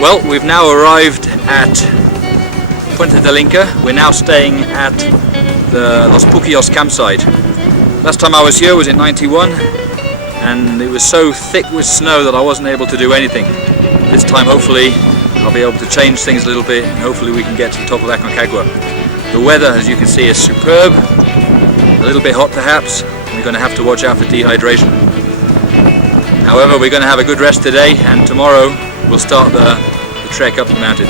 Well, we've now arrived at Puente del Inca. We're now staying at the Los Puquillos campsite. Last time I was here was in '91 and it was so thick with snow that I wasn't able to do anything. This time hopefully I'll be able to change things a little bit and hopefully we can get to the top of Aconcagua. The weather, as you can see, is superb. A little bit hot perhaps. We're going to have to watch out for dehydration. However, we're going to have a good rest today and tomorrow we'll start the trek up the mountain.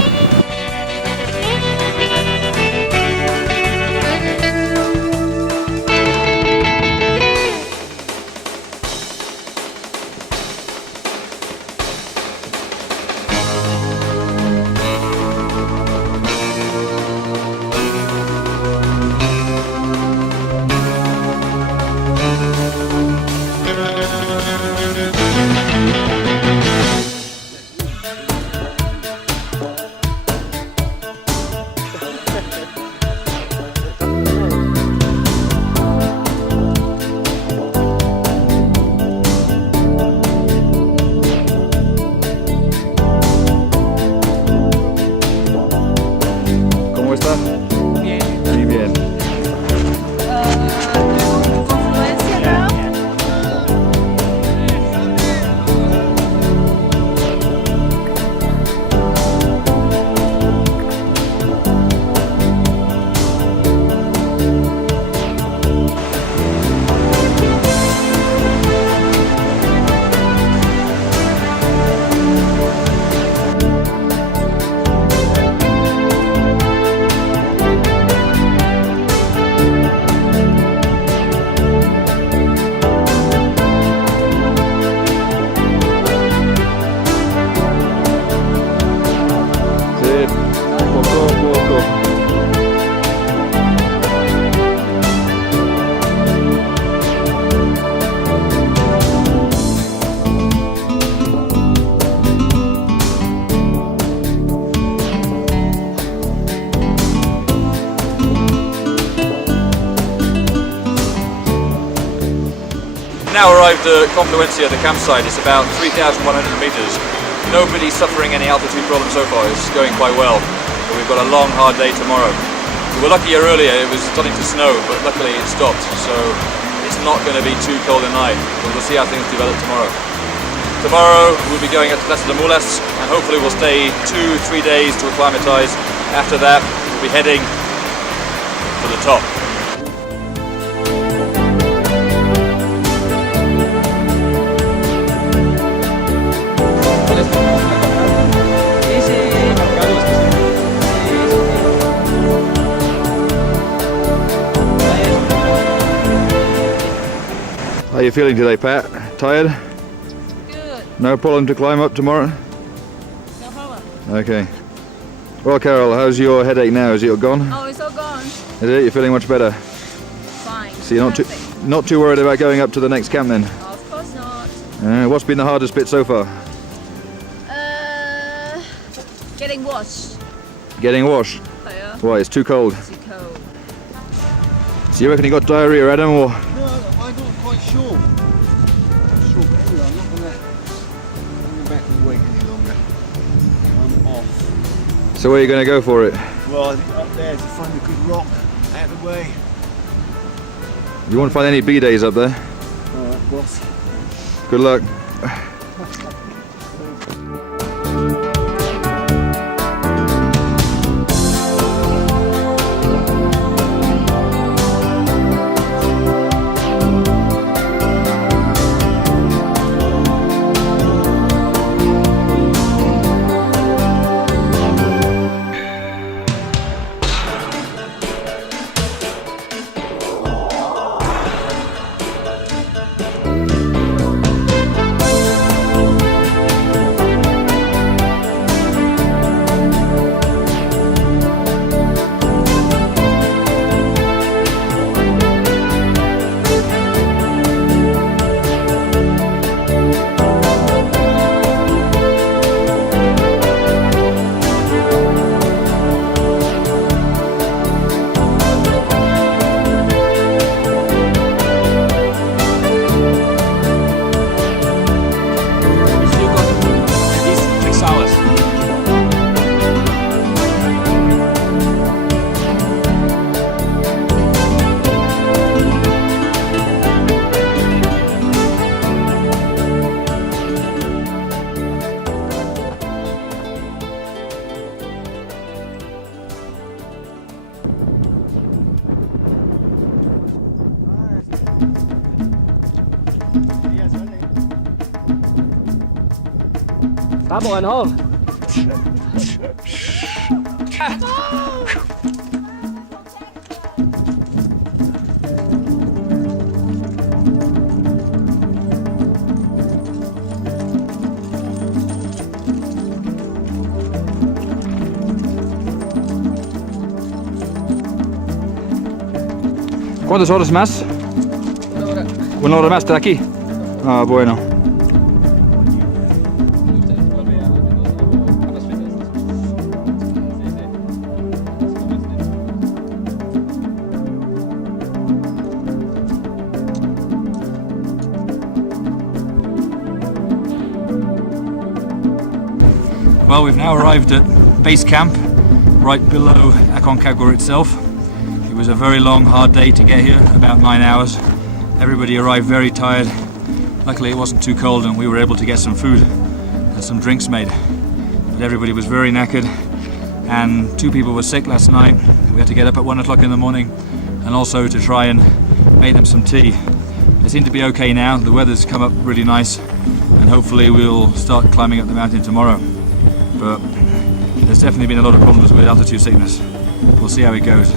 Now arrived at Confluencia, the campsite. It's about 3,100 meters. Nobody's suffering any altitude problems so far. It's going quite well. But we've got a long, hard day tomorrow. We were lucky here earlier. It was starting to snow, but luckily it stopped. So it's not going to be too cold at night. But we'll see how things develop tomorrow. Tomorrow we'll be going up to Plaza de Mulas, and hopefully we'll stay 2-3 days to acclimatize. After that, we'll be heading for the top. How are you feeling today, Pat? Tired? Good. No problem to climb up tomorrow? No problem. Okay. Well, Carol, how's your headache now? Is it gone? Oh, it's all gone. Is it? You're feeling much better? Fine. So you're not too worried about going up to the next camp then? Oh, of course not. What's been the hardest bit so far? Getting washed. Getting washed? Oh, yeah. Why? It's too cold. Too cold. So you reckon you got diarrhea, Adam, or? No, I'm not quite sure. I'm sure, but anyway, I'm not going to go back and wait any longer. I'm off. So where are you going to go for it? Well, I think up there to find a good rock out of the way. You won't find any bee days up there. Alright, boss. Good luck. Vamos and home. ¿Cuántas horas más? Una hora más de aquí. Ah, bueno. Well, we've now arrived at base camp, right below Aconcagua itself. It was a very long, hard day to get here, about 9 hours. Everybody arrived very tired. Luckily it wasn't too cold and we were able to get some food and some drinks made. But everybody was very knackered and 2 people were sick last night. We had to get up at 1 o'clock in the morning and also to try and make them some tea. They seem to be okay now. The weather's come up really nice and hopefully we'll start climbing up the mountain tomorrow. But there's definitely been a lot of problems with altitude sickness. We'll see how it goes.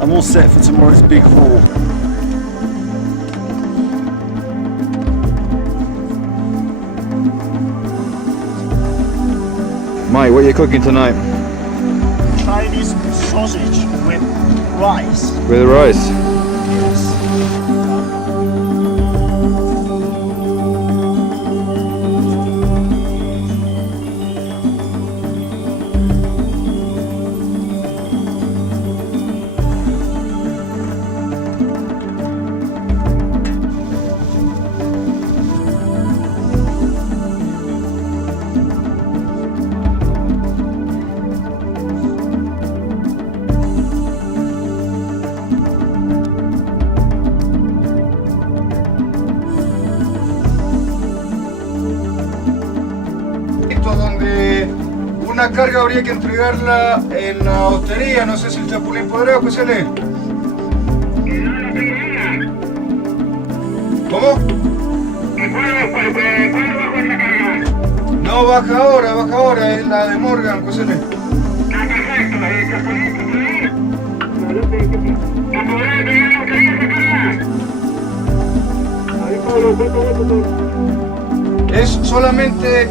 I'm all set for tomorrow's big haul. Mike, what are you cooking tonight? Chinese sausage with rice. With rice? Yes. Donde una carga habría que entregarla en la hostería, no sé si el Chapulín podrá, pues se lee. ¿Cómo? No, baja ahora, es la de Morgan, pues se lee. Es solamente,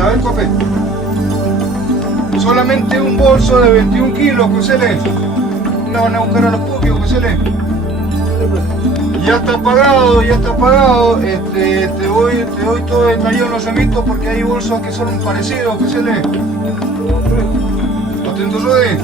a ver, Cope, solamente un bolso de 21 kilos, que se lee. No van a buscar a los puquios, que se lee. Ya está pagado, te doy todo detallado en los emitos porque hay bolsos que son parecidos, que se lee. Atento, Rode.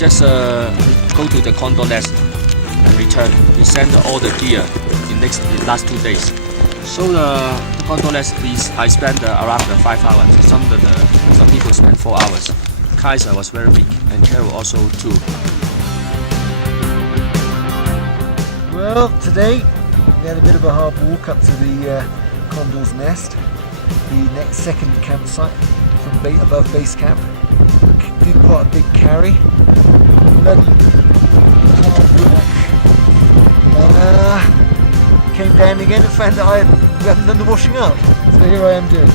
just go to the condor nest and return. We send all the gear in last 2 days. So the condor nest, I spent around 5 hours. Some people spend 4 hours. Kaiser was very big, and Carol also too. Well, today we had a bit of a hard walk up to the condor's nest, the second campsite from above base camp. Did quite a big carry, bloody hard work, and came down again and found that we hadn't done the washing up. So here I am doing it.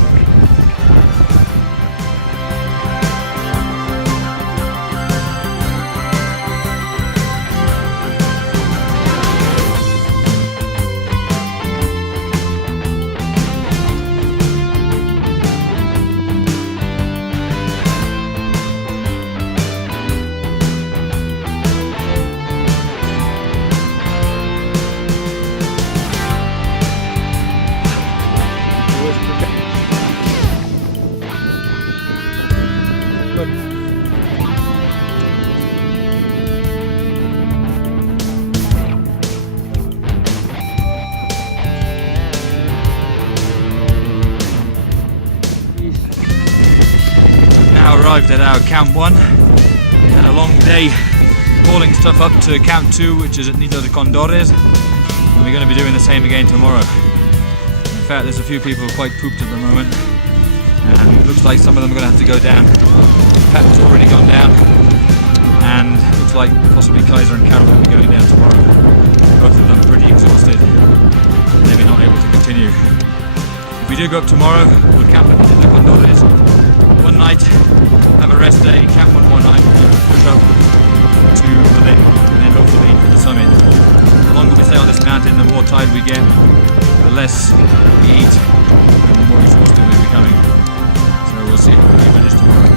Now arrived at our Camp 1. We had a long day hauling stuff up to Camp 2, which is at Nido de Condores, and we're going to be doing the same again tomorrow. In fact, there's a few people quite pooped at the moment, and it looks like some of them are going to have to go down. Pat has already gone down, and it looks like possibly Kaiser and Carol will be going down tomorrow. Both of them pretty exhausted, maybe not able to continue. If we do go up tomorrow, we'll camp at Nido de Condores one night, have a rest day, camp one night, push up to the lake, and then hopefully to the summit. The longer we stay on this mountain, the more tired we get, the less we eat, and the more exhausted we're becoming. So we'll see how we manage tomorrow.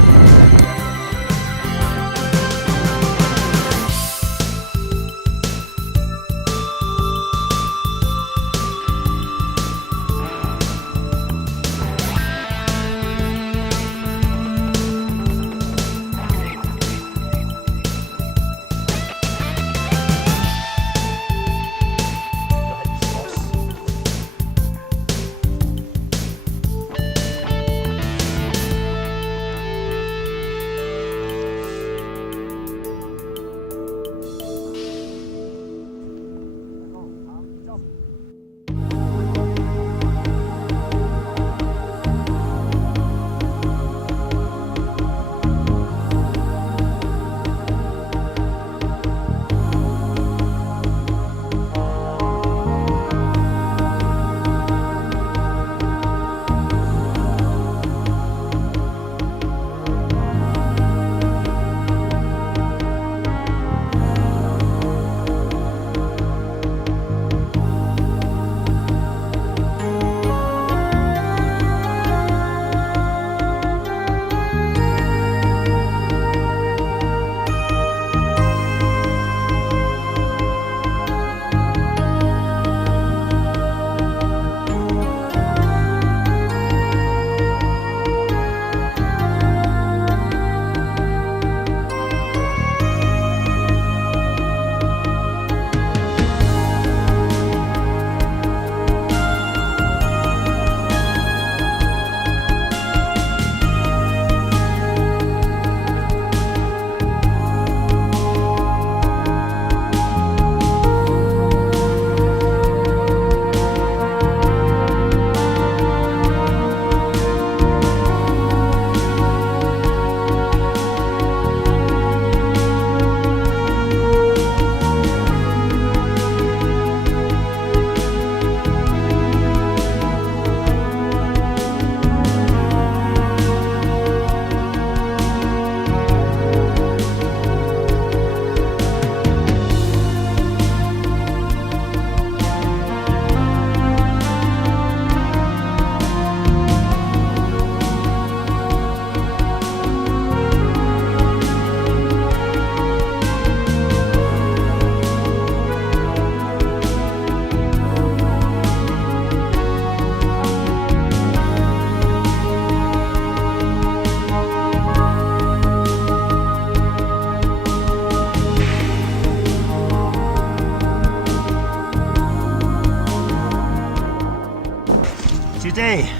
Today,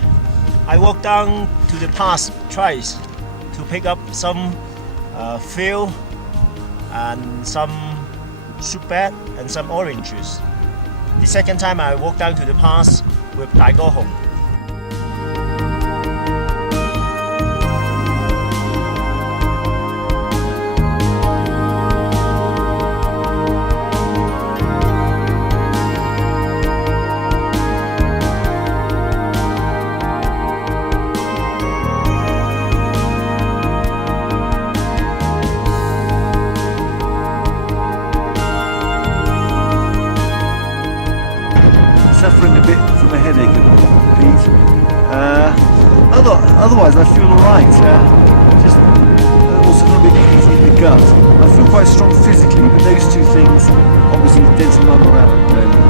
I walked down to the pass twice to pick up some fuel and some soup bag and some orange juice. The second time I walked down to the pass with Dai Go Hong. Suffering a bit from a headache at the moment, Pete. Otherwise, I feel alright. Just also a little bit easy in the gut. I feel quite strong physically, but those two things obviously denting my morale at the moment.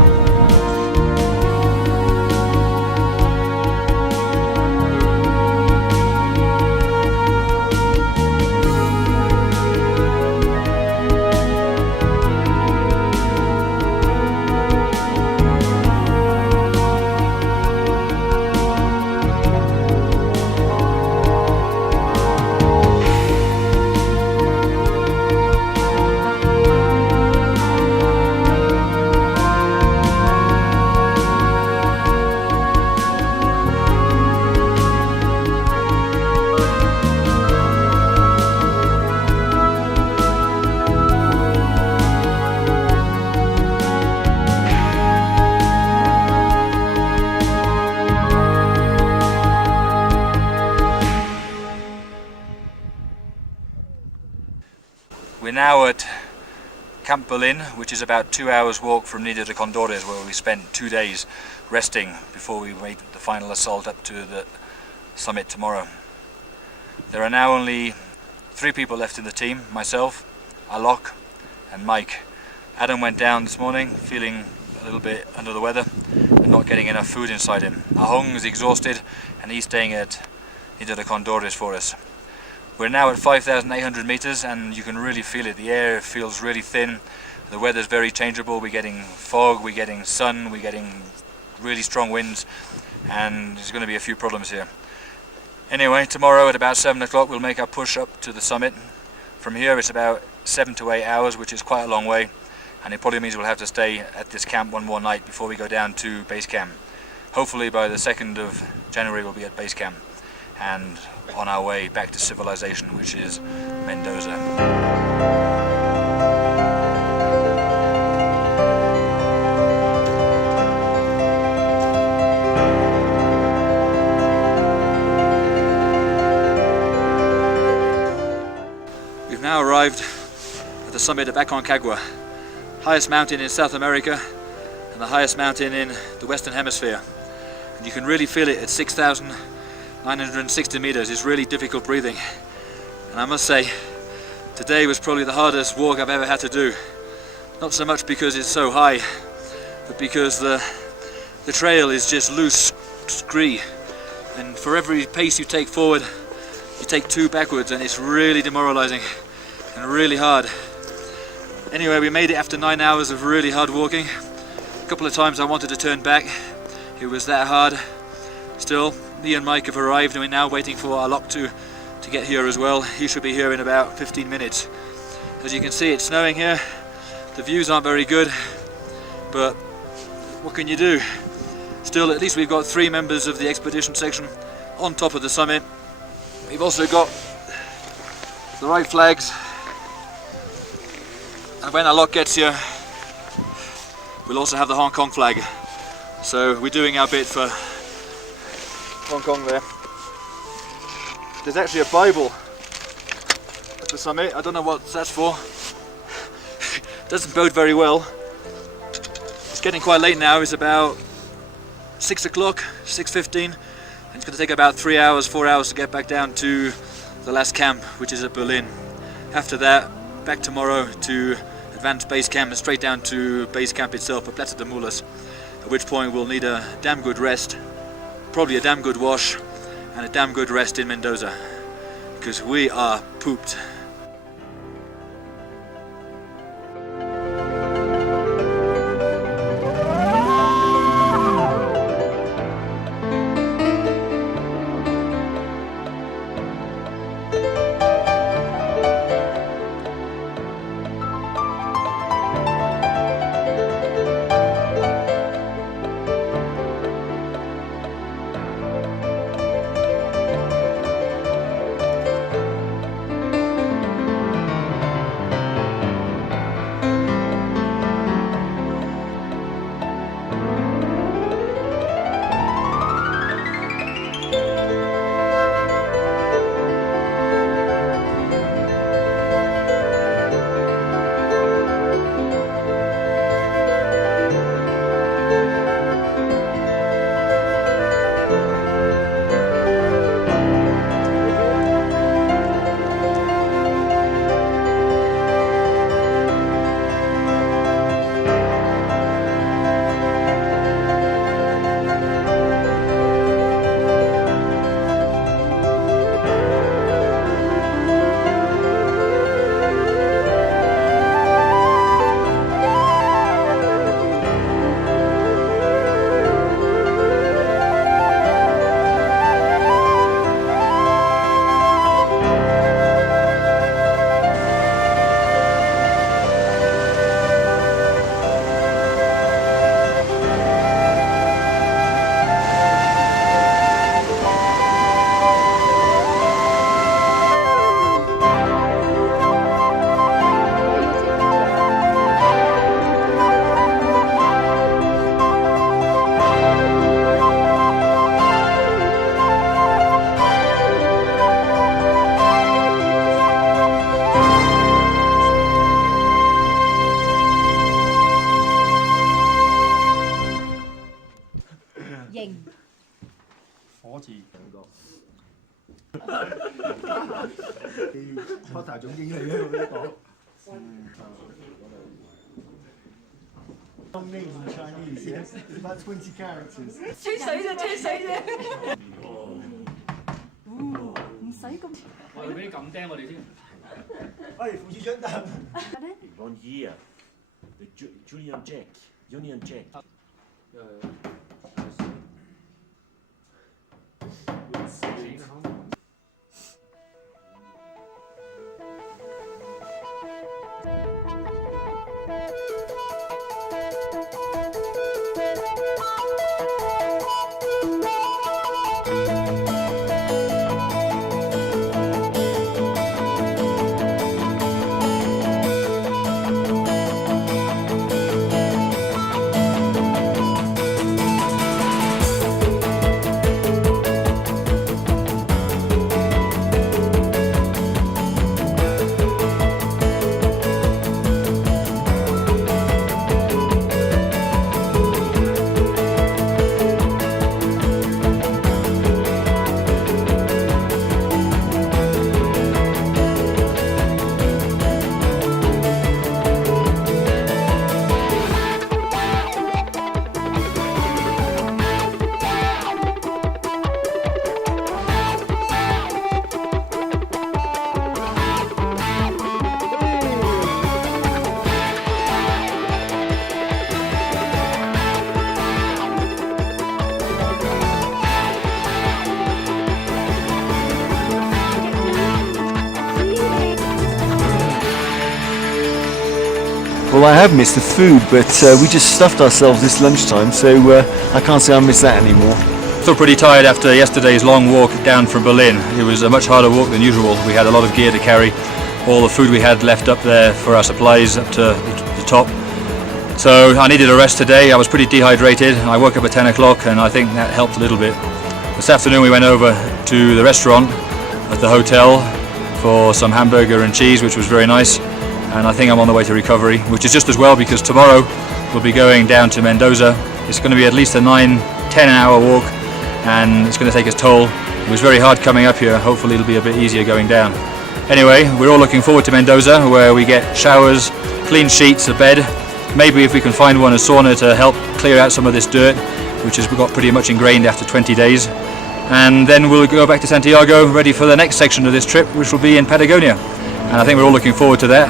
We're now at Camp Berlin, which is about 2 hours walk from Nido de Condores, where we spent 2 days resting before we made the final assault up to the summit tomorrow. There are now only 3 people left in the team: myself, Alok and Mike. Adam went down this morning feeling a little bit under the weather and not getting enough food inside him. Ahong is exhausted and he's staying at Nido de Condores for us. We're now at 5,800 meters and you can really feel it. The air feels really thin. The weather's very changeable. We're getting fog, we're getting sun, we're getting really strong winds, and there's going to be a few problems here. Anyway, tomorrow at about 7 o'clock we'll make our push up to the summit. From here it's about 7 to 8 hours, which is quite a long way, and it probably means we'll have to stay at this camp one more night before we go down to base camp. Hopefully by the 2nd of January we'll be at base camp and on our way back to civilization, which is Mendoza. We've now arrived at the summit of Aconcagua, highest mountain in South America and the highest mountain in the Western Hemisphere. And you can really feel it at 6,960 meters. It's really difficult breathing. And I must say, today was probably the hardest walk I've ever had to do. Not so much because it's so high, but because the trail is just loose scree. And for every pace you take forward, you take 2 backwards, and it's really demoralizing and really hard. Anyway, we made it after 9 hours of really hard walking. A couple of times I wanted to turn back. It was that hard. Still, me and Mike have arrived and we're now waiting for Alok to get here as well. He should be here in about 15 minutes. As you can see, it's snowing here. The views aren't very good, but what can you do? Still, at least we've got 3 members of the expedition section on top of the summit. We've also got the right flags, and when Alok gets here we'll also have the Hong Kong flag. So we're doing our bit for Hong Kong there. There's actually a Bible at the summit. I don't know what that's for. Doesn't bode very well. It's getting quite late now. It's about 6 o'clock, 6:15, and it's going to take about 3 hours, 4 hours to get back down to the last camp, which is at Berlin. After that, back tomorrow to advance base camp and straight down to base camp itself at Plaza de Mulas, at which point we'll need a damn good rest, probably a damn good wash, and a damn good rest in Mendoza, because we are pooped. 開頭總經理咧，我都講。Name in Chinese, yes? It's about 20 characters. 吹水啫，吹水啫。唔使咁。我哋俾你撳釘我哋先。喂，副處長答。 1 year, the Union Jack. Well, I have missed the food, but we just stuffed ourselves this lunchtime, so I can't say I miss that anymore. Still pretty tired after yesterday's long walk down from Berlin. It was a much harder walk than usual. We had a lot of gear to carry. All the food we had left up there for our supplies up to the top. So I needed a rest today. I was pretty dehydrated. I woke up at 10 o'clock and I think that helped a little bit. This afternoon we went over to the restaurant at the hotel for some hamburger and cheese, which was very nice. And I think I'm on the way to recovery, which is just as well because tomorrow we'll be going down to Mendoza. It's going to be at least a 9-10 hour walk and it's going to take its toll. It was very hard coming up here. Hopefully it'll be a bit easier going down. Anyway, we're all looking forward to Mendoza, where we get showers, clean sheets, a bed, maybe if we can find one, a sauna to help clear out some of this dirt, which has got pretty much ingrained after 20 days. And then we'll go back to Santiago, ready for the next section of this trip, which will be in Patagonia. And I think we're all looking forward to that.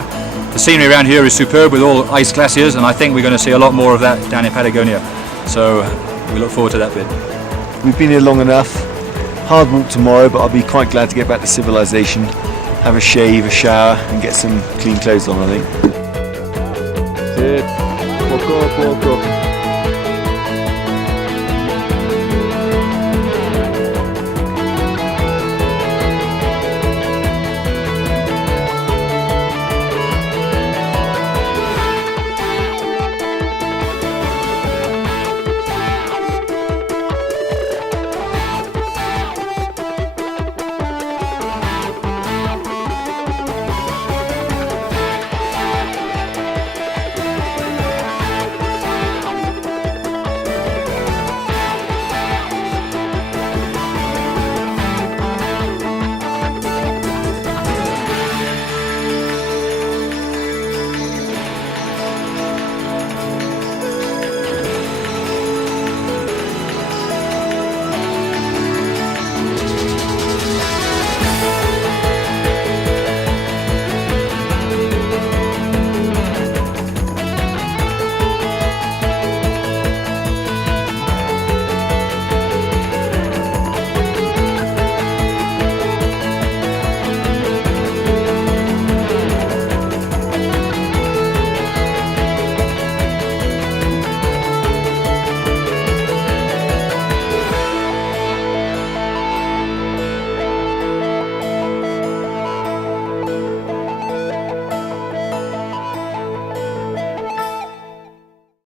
The scenery around here is superb with all ice glaciers, and I think we're going to see a lot more of that down in Patagonia. So we look forward to that bit. We've been here long enough. Hard walk tomorrow, but I'll be quite glad to get back to civilization, have a shave, a shower, and get some clean clothes on, I think. Poco a poco.